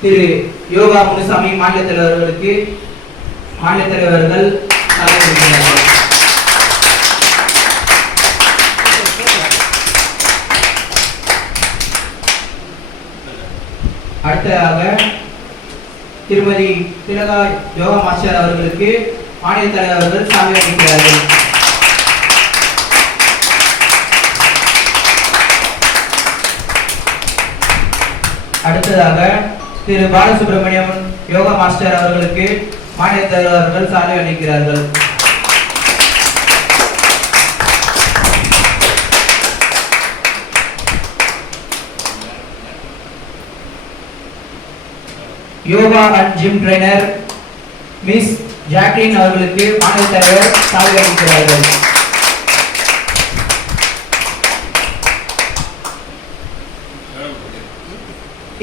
திரு யோகா முனுசாமி மாநில தலைவர்களுக்கு மாநில தலைவர்கள் அடுத்ததாக திருமதி திலகா யோகா மாஸ்டர் அவர்களுக்கு மாநில தலைவர்கள் சாமி அளிக்கிறார்கள் அடுத்ததாக திரு பாலசுப்ரமணியம் யோகா மாஸ்டர் அவர்களுக்கு மாநில தலைவர்கள் சாலை அளிக்கிறார்கள் yoga and gym trainer miss Jacqueline அவர்களுக்கு மாநில தலைவர் சாலை அளிக்கிறார்கள்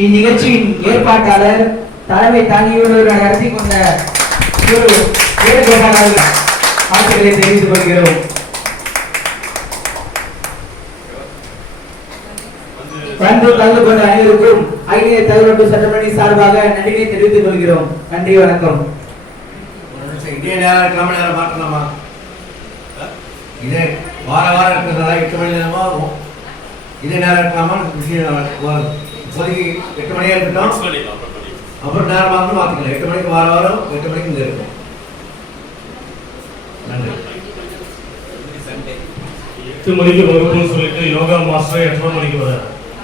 இந்நிகழ்ச்சியின் ஏற்பாட்டாளர் தலைமை தாங்கியுள்ளவரை நடத்தி கொண்ட திரு வேணுகோபால் அவர்கள் வாழ்த்துக்களை தெரிவித்துக் கொள்கிறோம். வந்து கலந்து கொண்ட அனைவருக்கும் அகில தகவல் சட்டமணி சார்பாக நன்றியை தெரிவித்துக் கொள்கிறோம். நன்றி வணக்கம். இதே நேரம் கிளம்ப நேரம் மாற்றலாமா? இதே வார வாரம் இருக்கிறதா எட்டு மணி நேரமா? இதே நேரம் இருக்கலாமா விஷயம் இப்போதைக்கு எட்டு மணியா இருக்கட்டும். அப்புறம் பண்ணிடலாம். அப்புறம் நேரம் மாற்றணும் மாற்றிக்கலாம் எட்டு மணிக்கு வார வாரம் எட்டு மணிக்கு இங்கே இருக்கும். நன்றி. எட்டு மணிக்கு வகுப்புன்னு சொல்லிட்டு யோகா மாஸ்டர் எட்டரை மணிக்கு வர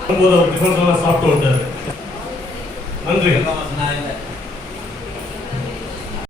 வரும்போது அவர் டிஃபன் எல்லாம் சாப்பிட்டு விட்டாரு நன்றி.